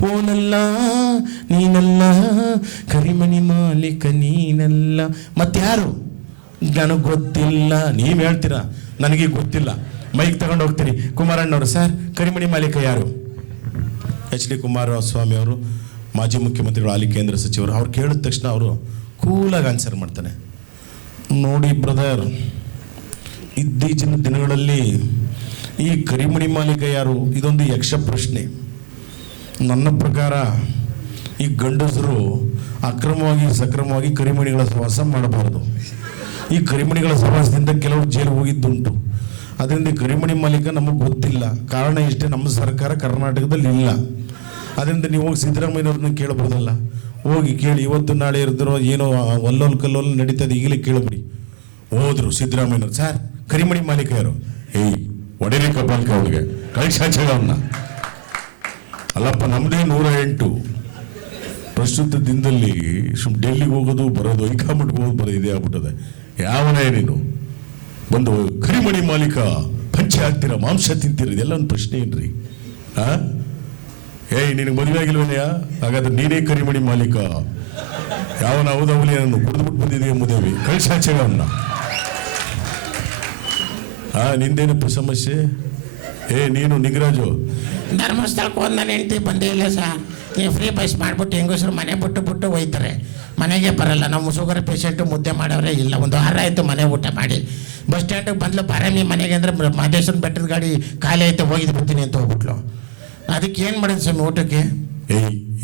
ಪೋನಲ್ಲ ನೀನಲ್ಲ, ಕರಿಮಣಿ ಮಾಲೀಕ ನೀನಲ್ಲ, ಮತ್ತಾರು ನನಗೆ ಗೊತ್ತಿಲ್ಲ. ನೀವು ಹೇಳ್ತೀರಾ ನನಗೆ ಗೊತ್ತಿಲ್ಲ. ಮೈಕ್ ತಗೊಂಡು ಹೋಗ್ತೀರಿ. ಕುಮಾರಣ್ಣವರು, ಸರ್ ಕರಿಮಣಿ ಮಾಲೀಕ ಯಾರು? ಎಚ್ ಡಿ ಕುಮಾರಸ್ವಾಮಿ ಅವರು, ಮಾಜಿ ಮುಖ್ಯಮಂತ್ರಿಗಳು, ಹಾಲಿ ಕೇಂದ್ರ ಸಚಿವರು. ಅವ್ರು ಕೇಳಿದ ತಕ್ಷಣ ಅವರು ಕೂಲಾಗಿ ಆನ್ಸರ್ ಮಾಡ್ತಾನೆ, ನೋಡಿ ಬ್ರದರ್, ಇತ್ತೀಚಿನ ದಿನಗಳಲ್ಲಿ ಈ ಕರಿಮಣಿ ಮಾಲೀಕ ಯಾರು ಇದೊಂದು ಯಕ್ಷ ಪ್ರಶ್ನೆ. ನನ್ನ ಪ್ರಕಾರ ಈ ಗಂಡಸರು ಅಕ್ರಮವಾಗಿ ಸಕ್ರಮವಾಗಿ ಕರಿಮಣಿಗಳ ಸಹವಾಸ ಮಾಡಬಾರ್ದು. ಈ ಕರಿಮಣಿಗಳ ಸಹವಾಸದಿಂದ ಕೆಲವರು ಜೈಲು ಹೋಗಿದ್ದುಂಟು. ಅದರಿಂದ ಕರಿಮಣಿ ಮಾಲೀಕ ನಮಗೆ ಗೊತ್ತಿಲ್ಲ. ಕಾರಣ ಇಷ್ಟೇ, ನಮ್ಮ ಸರ್ಕಾರ ಕರ್ನಾಟಕದಲ್ಲಿ ಇಲ್ಲ. ಅದರಿಂದ ನೀವು ಹೋಗಿ ಸಿದ್ದರಾಮಯ್ಯವ್ರನ್ನ ಕೇಳಬಹುದಲ್ಲ, ಹೋಗಿ ಕೇಳಿ. ಇವತ್ತು ನಾಳೆ ಇರ್ದಿರೋ ಏನೋ ಒಲ್ಲೋಲ್ ಕಲ್ಲೋಲ್ ನಡೀತದೆ, ಈಗಲೇ ಕೇಳಬಿಡಿ. ಹೋದ್ರು ಸಿದ್ದರಾಮಯ್ಯವ್ರು, ಸರ್ ಕರಿಮಣಿ ಮಾಲೀಕ ಯಾರು? ಏಯ್ ಒಡೆರಿ ಕಬ್ಬಾಲ್ಕ ಅವಳಿಗೆ ಕಳಿಸಾಚಗ ಅವನ್ನ. ಅಲ್ಲಪ್ಪ, ನಮ್ಮದೇ 108 ಪ್ರಸ್ತುತ ದಿನದಲ್ಲಿ ಡೆಲ್ಲಿಗೆ ಹೋಗೋದು ಬರೋದು, ಹೈಕಮಾಂಡ್ಗೆ ಹೋಗೋದು ಬರೋದು ಇದೇ ಆಗ್ಬಿಟ್ಟದೆ. ಯಾವನೇ ನೀನು ಬಂದು ಕರಿಮಣಿ ಮಾಲೀಕ ಪಂಚೆ ಹಾಕ್ತೀರ, ಮಾಂಸ ತಿಂತೀರ, ಇದೆಲ್ಲ ಒಂದು ಪ್ರಶ್ನೆ ಏನ್ರಿ? ಏಯ್ ನಿನಗೆ ಮದುವೆ ಆಗಿಲ್ವೇನೆಯ? ಹಾಗಾದ್ರೆ ನೀನೇ ಕರಿಮಣಿ ಮಾಲೀಕ. ಯಾವನ ಹೌದವಲಿ ನಾನು ಕುಡಿದ್ಬಿಟ್ಟು ಬಂದಿದೆಯಾ ಮುದೇವಿ, ಕಳಿಸಾಚಗ ಅವನ್ನ. ನಿಂದೇನಪ್ಪ ಸಮಸ್ಯೆ? ನೀನು ನಿಂಗರಾಜು ಧರ್ಮಸ್ಥಳಕ್ಕೆ ಹೋದ್ ನನ್ನ ಹೆಂಡತಿ ಬಂದೇ ಇಲ್ಲ ಸರ್. ನೀವು ಫ್ರೀ ಬಸ್ ಮಾಡಿಬಿಟ್ಟು ಹೆಂಗಸರು ಮನೆ ಬಿಟ್ಟು ಹೋಯ್ತಾರೆ, ಮನೆಗೆ ಬರಲ್ಲ. ನಮ್ಮ ಶುಗರ್ ಪೇಷಂಟು ಮುದ್ದೆ ಮಾಡೋರೇ ಇಲ್ಲ. ಒಂದು ವಾರ ಆಯಿತು ಮನೆ ಊಟ ಮಾಡಿ. ಬಸ್ ಸ್ಟ್ಯಾಂಡಿಗೆ ಬಂದ್ಲು, ಬಾರಮ್ಮಿ ಮನೆಗೆ ಅಂದರೆ ಮಹದೇಶ್ವರನ ಬೆಟ್ಟದ ಗಾಡಿ ಖಾಲಿ ಆಯ್ತು, ಹೋಗಿದ್ದು ಬರ್ತೀನಿ ಅಂತ ಹೋಗ್ಬಿಟ್ಲು. ಅದಕ್ಕೆ ಏನು ಮಾಡಿದ್ ಸ್ವಾಮಿ ಊಟಕ್ಕೆ?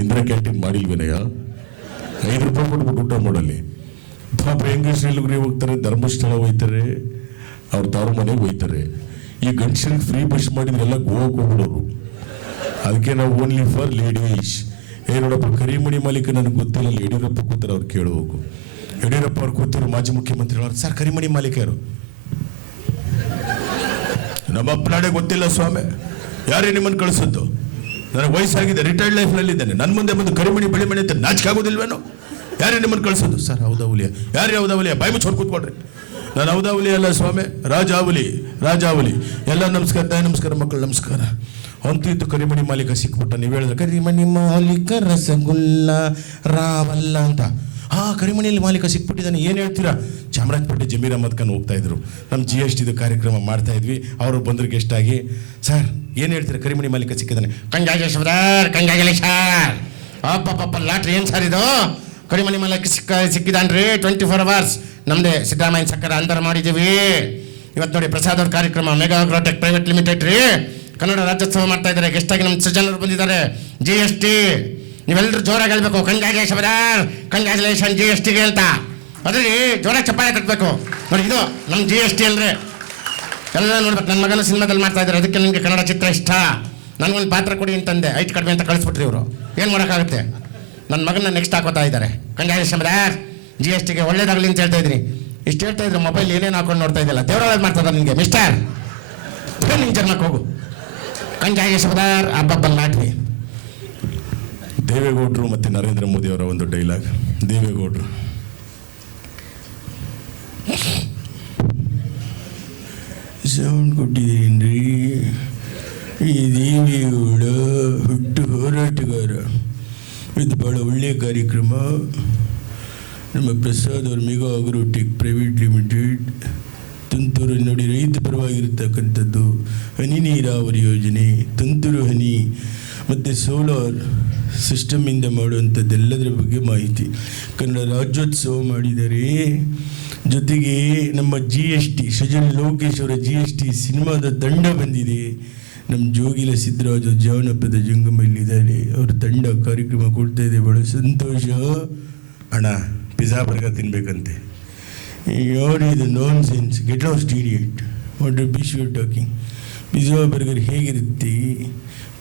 ಇಂದಿರಾ ಕ್ಯಾಂಟೀನ್ ಮಾಡಿಲ್ವೇನಯ್ಯ? 5 ರೂಪಾಯಿ ಕೊಟ್ಬಿಟ್ಟು ಊಟ ಮಾಡಲಿ. ಪಾಪ ಹೆಂಗಸರು ಎಲ್ಲಿಗ್ರಿ ಹೋಗ್ತಾರೆ, ಧರ್ಮಸ್ಥಳ ಹೋಯ್ತಾರೆ, ಅವ್ರ ತಾವು ಮನೆಗೆ ಹೋಯ್ತಾರೆ. ಈ ಗಂಡಸರಿಗೆ ಫ್ರೀ ಬಸ್ ಮಾಡಿದ್ರೆಲ್ಲ ಗೋವಾಕ್ಕೆ ಹೋಗ್ಬಿಡೋರು. ಅದಕ್ಕೆ ನಾವು ಓನ್ಲಿ ಫಾರ್ ಲೇಡೀಸ್. ನೋಡಪ್ಪ, ಕರಿಮಣಿ ಮಾಲೀಕ ನನಗೆ ಗೊತ್ತಿಲ್ಲ. ಯಡಿಯೂರಪ್ಪ ಕೂತಾರೆ, ಅವ್ರು ಕೇಳಬೇಕು. ಯಡಿಯೂರಪ್ಪ ಅವ್ರು ಕೂತಿರು, ಮಾಜಿ ಮುಖ್ಯಮಂತ್ರಿಗಳು, ಸರ್ ಕರಿಮಣಿ ಮಾಲೀಕ ಯಾರು? ನಮ್ಮ ಅಪ್ಪನಾಡೆ ಗೊತ್ತಿಲ್ಲ ಸ್ವಾಮಿ. ಯಾರೇ ನಿಮ್ಮನ್ನು ಕಳಿಸಿದ್ದು? ನನಗೆ ವಯಸ್ಸಾಗಿದೆ, ರಿಟೈರ್ಡ್ ಲೈಫ್ನಲ್ಲಿದ್ದೇನೆ. ನನ್ನ ಮುಂದೆ ಬಂದು ಕರಿಮಣಿ ಬೆಳೆಮಣಿ ಅಂತ ನಾಚಿಕೆ ಆಗೋದಿಲ್ವೇನೋ? ಯಾರೇ ನಿಮ್ಮನ್ನು ಕಳಿಸೋದು? ಸರ್ ಹೌದಾವಲಿಯ. ಯಾರೇ ಹೌದಾವಲಿಯ? ಬಾಯಿ ಮುಚ್ಚೋರು ಕೂತ್ಕೊಡ್ರಿ. ನಾನು ಹೌದಾವಲಿ ಅಲ್ಲ ಸ್ವಾಮಿ, ರಾಜಾವಲಿ. ಎಲ್ಲ ನಮಸ್ಕಾರ, ದಯ ನಮಸ್ಕಾರ, ಮಕ್ಕಳು ನಮಸ್ಕಾರ. ಅಂತಿತ್ತು ಕರಿಮಣಿ ಮಾಲೀಕ ಸಿಕ್ಬಿಟ್ಟ. ನೀವು ಹೇಳಿದ್ರೆ ಕರಿಮಣಿ ಮಾಲೀಕ ರಸಗುಲ್ಲ ರಾವಲ್ಲ ಅಂತ. ಕರಿಮಣಿಯಲ್ಲಿ ಮಾಲೀಕ ಸಿಕ್ಬಿಟ್ಟಿದ್ದಾನೆ. ಏನು ಹೇಳ್ತೀರಾ? ಚಾಮರಾಜಪೇಟೆ ಜಮೀರ್ ಅಹಮದ್ ಖಾನ್ ಹೋಗ್ತಾ ಇದ್ರು, ನಮ್ಮ GST ಕಾರ್ಯಕ್ರಮ ಮಾಡ್ತಾ ಇದ್ವಿ. ಅವರು ಬಂದ್ರು ಗೆಸ್ಟ್ ಆಗಿ. ಸರ್ ಏನು ಹೇಳ್ತೀರಾ, ಕರಿಮಣಿ ಮಾಲೀಕ ಸಿಕ್ಕಿದ್ದಾನೆ? ಕಂಗ್ರಾಚುಲೇಷನ್. ಅಪ್ಪಪ್ಪ ಲಾಟ್ರಿ ಏನು ಸರ್ ಇದು? ಕರಿಮಣಿ ಮಾಲೀಕ ಸಿಕ್ಕಿದಾನ್ರಿ. 24 hours ನಮ್ಮದೇ ಸಿದ್ದರಾಮಯ್ಯ ಸರ್ಕಾರ ಅಂತರ ಮಾಡಿದ್ದೀವಿ. ಇವತ್ತು ನೋಡಿ ಪ್ರಸಾದ್ ಅವ್ರ ಕಾರ್ಯಕ್ರಮ, ಮೆಗಾ ಅಗ್ರೋಟೆಕ್ ಪ್ರೈವೇಟ್ ಲಿಮಿಟೆಡ್ ರೀ, ಕನ್ನಡ ರಾಜ್ಯೋತ್ಸವ ಮಾಡ್ತಾ ಇದ್ದಾರೆ. ಗೆಸ್ಟ್ ಆಗಿ ನಮ್ಮ ಸೃಜನರು ಬಂದಿದ್ದಾರೆ. GST ನೀವೆಲ್ಲರೂ ಜೋರಾಗಿ ಹೇಳ್ಬೇಕು, ಕಂಗ್ರಾಚುಲೇಷನ್ GSTಗೆ ಅಂತ. ಅದ್ರಲ್ಲಿ ಜೋರಾಗಿ ಚಪ್ಪಾಳೆ ತಟ್ಟಬೇಕು. ನೋಡಿ, ಇದು ನಮ್ಮ GST ಅಂದರೆ ಎಲ್ಲ ನೋಡ್ಬೇಕು. ನನ್ನ ಮಗನ ಸಿನಿಮಾದಲ್ಲಿ ಮಾಡ್ತಾ ಇದ್ದಾರೆ, ಅದಕ್ಕೆ ನನಗೆ ಕನ್ನಡ ಚಿತ್ರ ಇಷ್ಟ. ನನಗೊಂದು ಪಾತ್ರ ಕೊಡಿ ಅಂತಂದೆ, ಐಟ್ ಕಡಿಮೆ ಅಂತ ಕಳಿಸ್ಬಿಟ್ರಿ ಇವರು. ಏನು ಮಾಡೋಕ್ಕಾಗುತ್ತೆ? ನನ್ನ ಮಗನ ನೆಕ್ಸ್ಟ್ ಹಾಕೋತಾ ಇದ್ದಾರೆ. ಕಂಗ್ರಾಚುಲೇಷನ್ GSTಗೆ ಒಳ್ಳೇದಾಗಲಿ ಅಂತ ಹೇಳ್ತಾ ಇದ್ದೀನಿ. ಇಷ್ಟು ಹೇಳ್ತಾ ಇದ್ರೆ ಮೊಬೈಲ್ ಏನೇನು ಹಾಕೊಂಡು ನೋಡ್ತಾ ಇದ್ದಿಲ್ಲ. ದೇವರೊಳಗೆ ಮಾಡ್ತದ ನಿಮಗೆ ಮಿಸ್ಟರ್, ನಿಂಗೆ ಜನ್ಮಕ್ಕೆ ಹೋಗು. ಕಂಗ್ರಾಚುಲೇಷನ್ ಹಬ್ಬಬ್ಬಲ್ ಲಾಟ್ರಿ. ದೇವೇಗೌಡರು ಮತ್ತು ನರೇಂದ್ರ ಮೋದಿ ಅವರ ಒಂದು ಡೈಲಾಗ್. ದೇವೇಗೌಡರು, ಸೌಂಡ್ ಕೊಟ್ಟಿದ್ದೀರಿ. ಈ ದೇವೇಗೌಡ ಹುಟ್ಟು ಹೋರಾಟಗಾರ. ಇದು ಭಾಳ ಒಳ್ಳೆಯ ಕಾರ್ಯಕ್ರಮ. ನಮ್ಮ ಪ್ರಸಾದ್ ಅವ್ರ ಮೆಗಾ ಅಗ್ರೋಟೆಕ್ ಪ್ರೈವೇಟ್ ಲಿಮಿಟೆಡ್ ತುಂತುರು ನೋಡಿ ರೈತ ಪರವಾಗಿರ್ತಕ್ಕಂಥದ್ದು. ಹನಿ ನೀರಾವರಿ ಯೋಜನೆ, ತುಂತುರು ಹನಿ ಮತ್ತು ಸೋಲಾರ್ ಸಿಸ್ಟಮಿಂದ ಮಾಡುವಂಥದ್ದೆಲ್ಲದರ ಬಗ್ಗೆ ಮಾಹಿತಿ. ಕನ್ನಡ ರಾಜ್ಯೋತ್ಸವ ಮಾಡಿದ್ದಾರೆ. ಜೊತೆಗೆ ನಮ್ಮ GST ಸಜಲ್ ಲೋಕೇಶ್ ಅವರ GST ಸಿನಿಮಾದ ತಂಡ ಬಂದಿದೆ. ನಮ್ಮ ಜೋಗಿಲ ಸಿದ್ದರಾಜು ಜಾನಪದ ಜಂಗಮಲ್ಲಿದ್ದಾರೆ, ಅವ್ರ ತಂಡ ಕಾರ್ಯಕ್ರಮ ಕೊಡ್ತಾ ಇದೆ. ಭಾಳ ಸಂತೋಷ. ಅಣ್ಣ ಪಿಜ್ಜಾ ಬರ್ಗರ್ ತಿನ್ಬೇಕಂತೆ. ಯಾರಿದು nonsense, get lost idiot. What is you talking? Pizza burger ಹೇಗಿರುತ್ತೆ?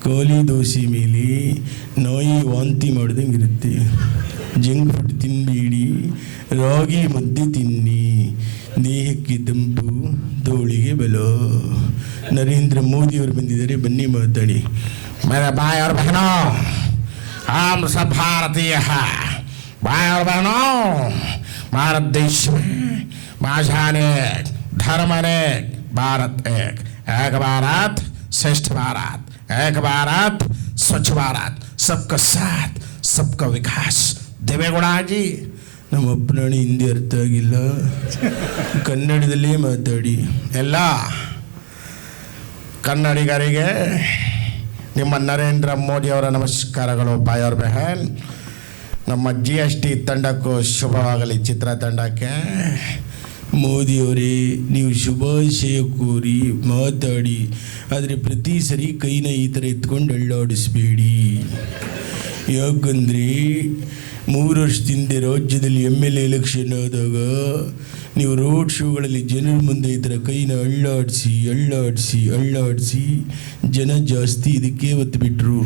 ಖಾಲಿ ದೋಸೆ ಮೇಲೆ ನಾಯಿ ವಾಂತಿ ಮಾಡ್ದಂಗೆ ಇರುತ್ತೆ. ಜಂಕ್ ಫುಡ್ ತಿನ್ನಬೇಡಿ, ರಾಗಿ ಮುದ್ದೆ ತಿನ್ನಿ, ದೇಹಕ್ಕೆ ತಂಪು, ತೋಳಿಗೆ ಬಲ. ನರೇಂದ್ರ ಮೋದಿ ಅವರು ಬಂದಿದ್ದಾರೆ, ಬನ್ನಿ ಮಾತಾಡಿ. मेरे भाई और बहनों, हम सब भारतीय हैं. भाई और बहनों, भारत देश में भाषा अनेक, धर्म अनेक, भारत एक. एक भारत श्रेष्ठ भारत, एक भारत स्वच्छ भारत. ಸಬ್ಕಾ ಸಾಥ್ ಸಬ್ಕಾ ವಿಕಾಸ್ ದೇವೇಗೌಡ ಅಜ್ಜಿ. ನಮ್ಮ ಅಪ್ಪನಾಣಿ ಹಿಂದಿ ಅರ್ಥ ಆಗಿಲ್ಲ, ಕನ್ನಡದಲ್ಲೇ ಮಾತಾಡಿ. ಎಲ್ಲ ಕನ್ನಡಿಗರಿಗೆ ನಿಮ್ಮ ನರೇಂದ್ರ ಮೋದಿಯವರ ನಮಸ್ಕಾರಗಳು. ಬಾಯರ್ ಬೆಹನ್. ನಮ್ಮ GST ತಂಡಕ್ಕೂ ಶುಭವಾಗಲಿ, ಚಿತ್ರ ತಂಡಕ್ಕೆ. ಮೋದಿಯವರೇ, ನೀವು ಶುಭಾಶಯ ಕೋರಿ ಮಾತಾಡಿ, ಆದರೆ ಪ್ರತಿ ಸರಿ ಕೈನ ಈ ಥರ ಎತ್ಕೊಂಡು ಅಳ್ಳಾಡಿಸ್ಬೇಡಿ. ಯಾಕಂದರೆ 3 ವರ್ಷದಿಂದ ರಾಜ್ಯದಲ್ಲಿ MLA ಎಲೆಕ್ಷನ್ ಆದಾಗ ನೀವು ರೋಡ್ ಶೋಗಳಲ್ಲಿ ಜನರ ಮುಂದೆ ಈ ಥರ ಕೈನ ಅಳ್ಳಾಡಿಸಿ ಜನ ಜಾಸ್ತಿ ಇದಕ್ಕೆ ಒತ್ತು ಬಿಟ್ಟರು.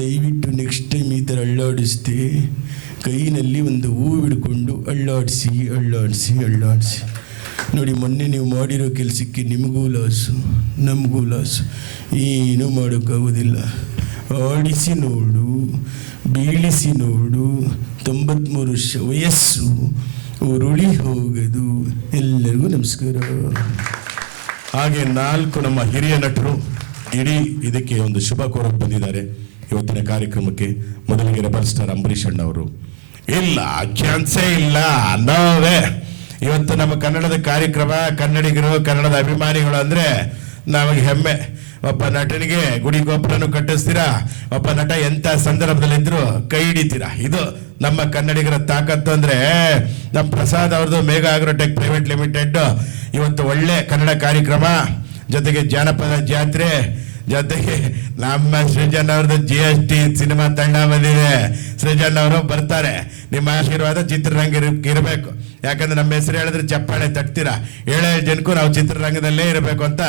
ದಯವಿಟ್ಟು ನೆಕ್ಸ್ಟ್ ಟೈಮ್ ಈ ಥರ ಅಳ್ಳಾಡಿಸ್ದೆ ಕೈನಲ್ಲಿ ಒಂದು ಹೂವು ಹಿಡ್ಕೊಂಡು ಅಳ್ಳಾಡಿಸಿ. ನೋಡಿ, ಮೊನ್ನೆ ನೀವು ಮಾಡಿರೋ ಕೆಲಸಕ್ಕೆ ನಿಮಗೂ ಲಾಸು, ನಮಗೂ ಲಾಸು. ಏನೂ ಮಾಡೋಕ್ಕಾಗೋದಿಲ್ಲ. ಆಡಿಸಿ ನೋಡು, ಬೀಳಿಸಿ ನೋಡು, 93 ವರ್ಷ ವಯಸ್ಸು, ಉರುಳಿ ಹೋಗದು. ಎಲ್ಲರಿಗೂ ನಮಸ್ಕಾರ. ಹಾಗೆ 4 ನಮ್ಮ ಹಿರಿಯ ನಟರು ಇಡೀ ಇದಕ್ಕೆ ಒಂದು ಶುಭ ಕೋರಕ್ಕೆ ಬಂದಿದ್ದಾರೆ ಇವತ್ತಿನ ಕಾರ್ಯಕ್ರಮಕ್ಕೆ. ಮೊದಲಿಗೆ ರೆಬಲ್ ಸ್ಟಾರ್ ಅಂಬರೀಷ್ ಅಣ್ಣವರು. ಇಲ್ಲ, ಚಾನ್ಸೇ ಇಲ್ಲ, ನೋವೇ. ಇವತ್ತು ನಮ್ಮ ಕನ್ನಡದ ಕಾರ್ಯಕ್ರಮ, ಕನ್ನಡಿಗರು, ಕನ್ನಡದ ಅಭಿಮಾನಿಗಳು ಅಂದರೆ ನಮಗೆ ಹೆಮ್ಮೆ. ಒಬ್ಬ ನಟನಿಗೆ ಗುಡಿ ಗೋಪುರನು ಕಟ್ಟಿಸ್ತೀರಾ, ಒಬ್ಬ ನಟ ಎಂಥ ಸಂದರ್ಭದಲ್ಲಿದ್ದರೂ ಕೈ ಹಿಡಿತೀರಾ. ಇದು ನಮ್ಮ ಕನ್ನಡಿಗರ ತಾಕತ್ತು. ಅಂದರೆ ನಮ್ಮ ಪ್ರಸಾದ್ ಅವ್ರದ್ದು ಮೇಘಾ ಆಗ್ರೋಟೆಕ್ ಪ್ರೈವೇಟ್ ಲಿಮಿಟೆಡ್ ಇವತ್ತು ಒಳ್ಳೆ ಕನ್ನಡ ಕಾರ್ಯಕ್ರಮ, ಜೊತೆಗೆ ಜಾನಪದ ಜಾತ್ರೆ, ಜೊತೆಗೆ ನಮ್ಮ ಸೃಜನ್ ಅವ್ರದ್ದು GST ಸಿನಿಮಾ ತಂಡ ಬಂದಿದೆ. ಸೃಜನ್ ಅವರು ಬರ್ತಾರೆ. ನಿಮ್ಮ ಆಶೀರ್ವಾದ ಚಿತ್ರರಂಗ ಇರಬೇಕು. ಯಾಕಂದ್ರೆ ನಮ್ಮ ಹೆಸರು ಹೇಳಿದ್ರೆ ಚಪ್ಪಾಳೆ ತಟ್ತೀರಾ. 7 ಜನಕ್ಕೂ ನಾವು ಚಿತ್ರರಂಗದಲ್ಲೇ ಇರಬೇಕು ಅಂತ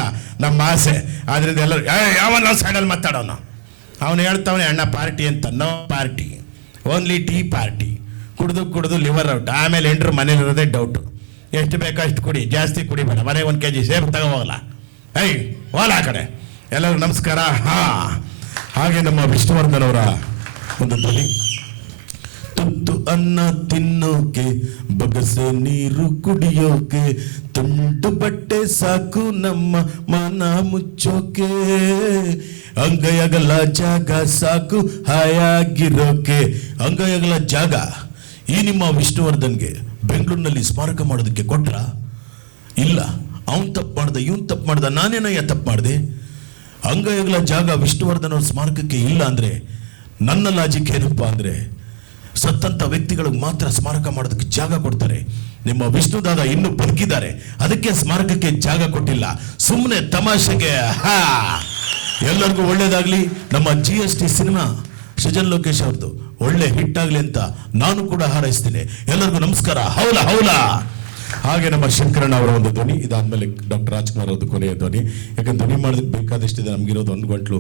ನಮ್ಮ ಆಸೆ. ಆದ್ರಿಂದ ಎಲ್ಲರೂ ಯಾವನ್ನ ಸೈಡಲ್ಲಿ ಮಾತಾಡೋನು, ಅವನು ಹೇಳ್ತಾವನೆ ಅಣ್ಣ ಪಾರ್ಟಿ ಅಂತ. No party, only tea party. ಕುಡಿದು ಲಿವರ್ ಔಟ್. ಆಮೇಲೆ ಎಂಟ್ರು ಮನೇಲಿರೋದೇ ಡೌಟು. ಎಷ್ಟು ಬೇಕೋ ಅಷ್ಟು ಕುಡಿ, ಜಾಸ್ತಿ ಕುಡಿಬೇಡ. ಮನೆಗೆ 1 kg ಸೇಬ್ ತಗೋಲ್ಲ. ಹೋಲ ಆ ಕಡೆ. ಎಲ್ಲರೂ ನಮಸ್ಕಾರ. ಹಾಗೆ ನಮ್ಮ ವಿಷ್ಣುವರ್ಧನ್ ಅವರ ಒಂದು ಧ್ವನಿ. ತುತ್ತು ಅನ್ನ ತಿನ್ನೋಕೆ, ಬಗಸೆ ನೀರು ಕುಡಿಯೋಕೆ, ತುಂಡು ಬಟ್ಟೆ ಸಾಕು ನಮ್ಮ ಮನ ಮುಚ್ಚೋಕೆ, ಅಂಗೈಯಗಲ ಜಾಗ ಸಾಕು ಹಾಯಾಗಿರೋಕೆ. ಅಂಗೈಯಗಲ ಜಾಗ ಈ ನಿಮ್ಮ ವಿಷ್ಣುವರ್ಧನ್ಗೆ ಬೆಂಗಳೂರಿನಲ್ಲಿ ಸ್ಮಾರಕ ಮಾಡೋದಕ್ಕೆ ಕೊಟ್ರ? ಇಲ್ಲ. ಅವನು ತಪ್ಪು ಮಾಡ್ದೆ, ಇವನು ತಪ್ಪು ಮಾಡ್ದ, ನಾನೇನಯ್ಯ ತಪ್ಪು ಮಾಡಿದೆ? ಅಂಗೈಯಗಲ ಜಾಗ ವಿಷ್ಣುವರ್ಧನ್ ಅವ್ರ ಸ್ಮಾರಕಕ್ಕೆ ಇಲ್ಲ ಅಂದರೆ ನನ್ನ ಲಾಜಿಕ್ ಏನಪ್ಪ ಅಂದರೆ, ಸತ್ತಂಥ ವ್ಯಕ್ತಿಗಳಿಗೆ ಮಾತ್ರ ಸ್ಮಾರಕ ಮಾಡೋದಕ್ಕೆ ಜಾಗ ಕೊಡ್ತಾರೆ. ನಿಮ್ಮ ವಿಷ್ಣುದಾದ ಇನ್ನೂ ಬದುಕಿದ್ದಾರೆ, ಅದಕ್ಕೆ ಸ್ಮಾರಕಕ್ಕೆ ಜಾಗ ಕೊಟ್ಟಿಲ್ಲ. ಸುಮ್ಮನೆ ತಮಾಷೆಗೆ. ಎಲ್ಲರಿಗೂ ಒಳ್ಳೇದಾಗಲಿ. ನಮ್ಮ GST ಸಿನಿಮಾ ಸೃಜನ್ ಲೋಕೇಶ್ ಅವ್ರದ್ದು ಒಳ್ಳೆ ಹಿಟ್ ಆಗಲಿ ಅಂತ ನಾನು ಕೂಡ ಹಾರೈಸ್ತೀನಿ. ಎಲ್ಲರಿಗೂ ನಮಸ್ಕಾರ. ಹೌಲ. ಹಾಗೆ ನಮ್ಮ ಶಂಕರಣ್ಣ ಅವರ ಒಂದು ಧ್ವನಿ. ಇದಾದ್ಮೇಲೆ ಡಾಕ್ಟರ್ ರಾಜ್ಕುಮಾರ್ ಅವ್ರದ್ದು ಕೊನೆಯ ಧ್ವನಿ. ಯಾಕಂದ್ರೆ ಧ್ವನಿ ಮಾಡೋದಕ್ಕೆ ಬೇಕಾದಷ್ಟಿದೆ. ನಮಗಿರೋದು 1 ಗಂಟಲು.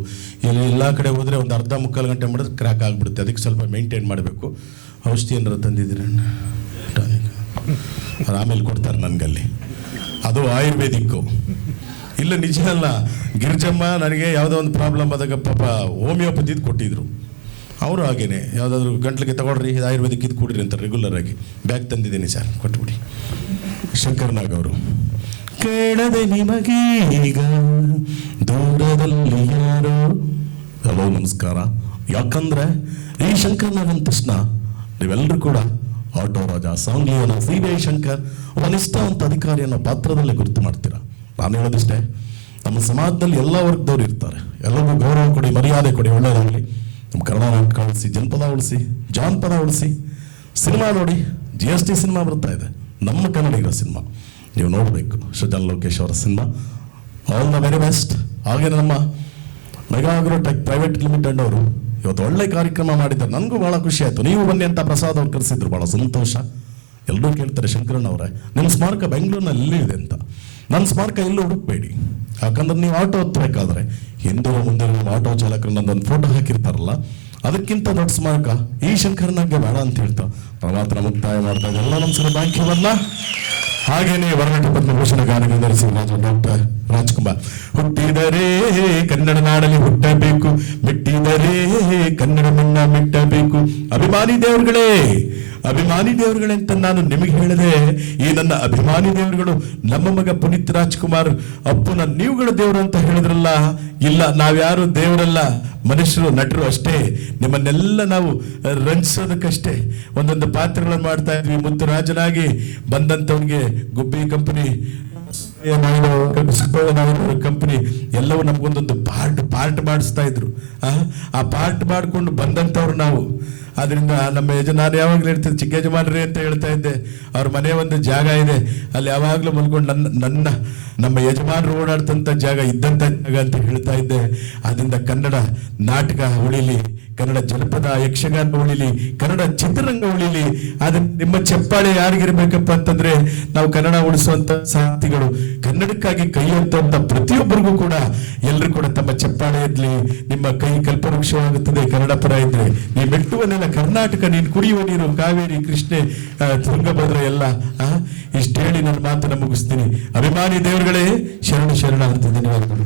ಎಲ್ಲ ಕಡೆ ಹೋದರೆ ಒಂದು ಅರ್ಧ ಮುಕ್ಕಾಲು ಗಂಟೆ ಮಾಡಿದ್ರೆ ಕ್ರ್ಯಾಕ್ ಆಗಿಬಿಡುತ್ತೆ. ಅದಕ್ಕೆ ಸ್ವಲ್ಪ ಮೇಂಟೈನ್ ಮಾಡಬೇಕು. ಔಷಧಿ ಏನಾರು ತಂದಿದ್ದೀರಣ್ಣ? ಟಾನಿಕ್ ಆಮೇಲೆ ಕೊಡ್ತಾರೆ ನನಗಲ್ಲಿ. ಅದು ಆಯುರ್ವೇದಿಕ್ಕು. ಇಲ್ಲ, ನಿಜ ಅಲ್ಲ. ಗಿರಿಜಮ್ಮ ನನಗೆ ಯಾವುದೋ ಒಂದು ಪ್ರಾಬ್ಲಮ್ ಆದಾಗ ಪಾಪ ಹೋಮಿಯೋಪತಿದು ಕೊಟ್ಟಿದ್ರು. ಅವರು ಹಾಗೇನೆ ಯಾವುದಾದ್ರೂ ಗಂಟ್ಲಿಗೆ ತಗೊಳ್ರಿ, ಇದು ಆಯುರ್ವೇದಿಕ್ ಇದು ಕೊಡ್ರಿ ಅಂತ ರೆಗ್ಯುಲರ್ ಆಗಿ ಬ್ಯಾಗ್ ತಂದಿದ್ದೀನಿ ಸರ್, ಕೊಟ್ಬಿಡಿ. ಶಂಕರ್ನಾಗ್ ಅವರು. ಕೇಳದೆ ನಿಮಗೀಗ ದೂರದಲ್ಲಿ ಯಾರೋ. ಹಲೋ, ನಮಸ್ಕಾರ. ಯಾಕಂದ್ರೆ ಈ ಶಂಕರ್ನಾಗ್ ಅಂದ ತಕ್ಷಣ ನೀವೆಲ್ಲರೂ ಕೂಡ ಆಟೋ ರಾಜ, ಸಾಂಗ್ಲಿಯನ, CBI ಶಂಕರ್ ಒಬ್ಬ ನಿಷ್ಠಾವಂತ ಅಧಿಕಾರಿ ಅನ್ನೋ ಪಾತ್ರದಲ್ಲೇ ಗುರುತು ಮಾಡ್ತೀರಾ. ನಾನು ಹೇಳೋದಿಷ್ಟೇ, ನಮ್ಮ ಸಮಾಜದಲ್ಲಿ ಎಲ್ಲ ವರ್ಗದವ್ರು ಇರ್ತಾರೆ. ಎಲ್ಲರಿಗೂ ಗೌರವ ಕೊಡಿ, ಮರ್ಯಾದೆ ಕೊಡಿ, ಒಳ್ಳೆಯದಾಗಲಿ. ನಮ್ಮ ಕನ್ನಡ ನಾಟಕ ಉಳಿಸಿ, ಜನಪದ ಉಳಿಸಿ, ಜಾನಪದ ಉಳಿಸಿ. ಸಿನಿಮಾ ನೋಡಿ, GST ಸಿನಿಮಾ ಬರ್ತಾ ಇದೆ, ನಮ್ಮ ಕನ್ನಡಿಗರ ಸಿನಿಮಾ ನೀವು ನೋಡಬೇಕು. ಸೃಜನ್ ಲೋಕೇಶ್ ಅವರ cinema. All the very best. ಹಾಗೆ ನಮ್ಮ ಮೆಗಾ ಆಗ್ರೋಟೆಕ್ ಪ್ರೈವೇಟ್ ಲಿಮಿಟೆಡ್ ಅವರು ಇವತ್ತು ಒಳ್ಳೆ ಕಾರ್ಯಕ್ರಮ ಮಾಡಿದ್ದಾರೆ. ನನಗೂ ಭಾಳ ಖುಷಿ ಆಯಿತು. ನೀವು ಬನ್ನಿ ಅಂತ ಪ್ರಸಾದ್ ಅವ್ರು ಕರೆಸಿದ್ರು, ಭಾಳ ಸಂತೋಷ. ಎಲ್ಲರೂ ಕೇಳ್ತಾರೆ, ಶಂಕರಣ್ಣ ಅವರೇ ನಿಮ್ಮ ಸ್ಮಾರಕ ಬೆಂಗಳೂರಿನಲ್ಲಿ ಎಲ್ಲಿ ಇದೆ ಅಂತ. ನನ್ನ ಸ್ಮಾರಕ ಎಲ್ಲೂ ಹುಡುಕ್ಬೇಡಿ. ಯಾಕಂದ್ರೆ ನೀವು ಆಟೋ ಹತ್ತಬೇಕಾದ್ರೆ ಹಿಂದೆ ಮುಂದೆ ಆಟೋ ಚಾಲಕರು ನಂದೊಂದು ಫೋಟೋ ಹಾಕಿರ್ತಾರಲ್ಲ, ಅದಕ್ಕಿಂತ ದೊಡ್ಡ ಸ್ಮಾರಕ ಈ ಶಂಕರನಾಗೆ ಬೇಡ ಅಂತ ಹೇಳ್ತಾ ನಾವು ಮಾತ್ರ ಮುಕ್ತಾಯ ಮಾಡ್ತಾ ಇದ್ದೆ. ಎಲ್ಲ ನಮಸ್ಕಾರ. ಬ್ಯಾಂಕ್ ಬರಲ್ಲ. ಹಾಗೇನೆ ವರ್ಣಟ ಪದ್ಮಭೂಷಣ ಗಾನಗಳು ಧರಿಸಿ ಡಾಕ್ಟರ್ ರಾಜ್ಕುಮಾರ್. ಹುಟ್ಟಿದರೆ ಕನ್ನಡ ನಾಡಲ್ಲಿ ಹುಟ್ಟಬೇಕು, ಮೆಟ್ಟಿದರೆ ಕನ್ನಡ ಮಣ್ಣ ಮೆಟ್ಟಬೇಕು. ಅಭಿಮಾನಿ ದೇವರುಗಳೇ, ಅಭಿಮಾನಿ ದೇವರುಗಳೇ ಅಂತ ನಾನು ನಿಮಗೆ ಹೇಳಿದೆ. ಈ ನನ್ನ ಅಭಿಮಾನಿ ದೇವರುಗಳು ನಮ್ಮ ಮಗ ಪುನೀತ್ ರಾಜ್ಕುಮಾರ್ ಅಪ್ಪನ ನೀವುಗಳು ದೇವರು ಅಂತ ಹೇಳಿದ್ರಲ್ಲ, ಇಲ್ಲ, ನಾವ್ಯಾರು ದೇವರಲ್ಲ, ಮನುಷ್ಯರು, ನಟರು ಅಷ್ಟೇ. ನಿಮ್ಮನ್ನೆಲ್ಲ ನಾವು ರಂಜಿಸೋದಕ್ಕಷ್ಟೇ ಒಂದೊಂದು ಪಾತ್ರಗಳನ್ನು ಮಾಡ್ತಾ ಇದ್ವಿ. ಮುತ್ತುರಾಜನಾಗಿ ಬಂದಂಥವನಿಗೆ ಗುಬ್ಬಿ ಕಂಪನಿ, ಕಂಪನಿ ಎಲ್ಲವೂ ನಮಗೊಂದೊಂದು ಪಾರ್ಟ್ ಮಾಡಿಸ್ತಾ ಇದ್ರು. ಆ ಪಾರ್ಟ್ ಮಾಡಿಕೊಂಡು ಬಂದಂಥವ್ರು ನಾವು. ಆದ್ರಿಂದ ನಾನು ಯಾವಾಗಲೂ ಹೇಳ್ತಿದ್ದೆ, ಚಿಕ್ಕ ಯಜಮಾನ್ರಿ ಅಂತ ಹೇಳ್ತಾ ಇದ್ದೆ. ಅವ್ರ ಮನೆ ಒಂದು ಜಾಗ ಇದೆ, ಅಲ್ಲಿ ಯಾವಾಗಲೂ ಮಲ್ಕೊಂಡು ನಮ್ಮ ಯಜಮಾನರು ಓಡಾಡ್ತಂಥ ಜಾಗ ಇದ್ದಂಥ ಜಾಗ ಅಂತ ಹೇಳ್ತಾ ಇದ್ದೆ. ಅದರಿಂದ ಕನ್ನಡ ನಾಟಕ ಉಳಿಲಿ, ಕನ್ನಡ ಜನಪದ ಯಕ್ಷಗಾನ ಉಳಿಲಿ, ಕನ್ನಡ ಚಿತ್ರರಂಗ ಉಳಿಲಿ. ಆದ್ರೆ ನಿಮ್ಮ ಚಪ್ಪಾಳೆ ಯಾರಿಗಿರ್ಬೇಕಪ್ಪ ಅಂತಂದ್ರೆ ನಾವು ಕನ್ನಡ ಉಳಿಸುವಂತ ಸಾಹಿತಿಗಳು, ಕನ್ನಡಕ್ಕಾಗಿ ಕೈ ಎತ್ತುವಂತ ಪ್ರತಿಯೊಬ್ಬರಿಗೂ ಕೂಡ ಎಲ್ಲರೂ ಕೂಡ ತಮ್ಮ ಚಪ್ಪಾಳೆ ಇರ್ಲಿ. ನಿಮ್ಮ ಕೈ ಕಲ್ಪವೃಕ್ಷವಾಗುತ್ತದೆ ಕನ್ನಡ ಪರ ಇದ್ರೆ. ನೀವು ಮೆಟ್ಟುವನ್ನೆಲ್ಲ ಕರ್ನಾಟಕ, ನೀನು ಕುಡಿಯುವ ನೀರು ಕಾವೇರಿ, ಕೃಷ್ಣೆ, ತುಂಗಭದ್ರ ಎಲ್ಲ. ಇಷ್ಟು ಹೇಳಿ ನನ್ನ ಮಾತನ್ನು ಮುಗಿಸ್ತೀನಿ. ಅಭಿಮಾನಿ ದೇವರುಗಳೇ ಶರಣ ಶರಣಾರ್ಥಿ. ಧನ್ಯವಾದಗಳು.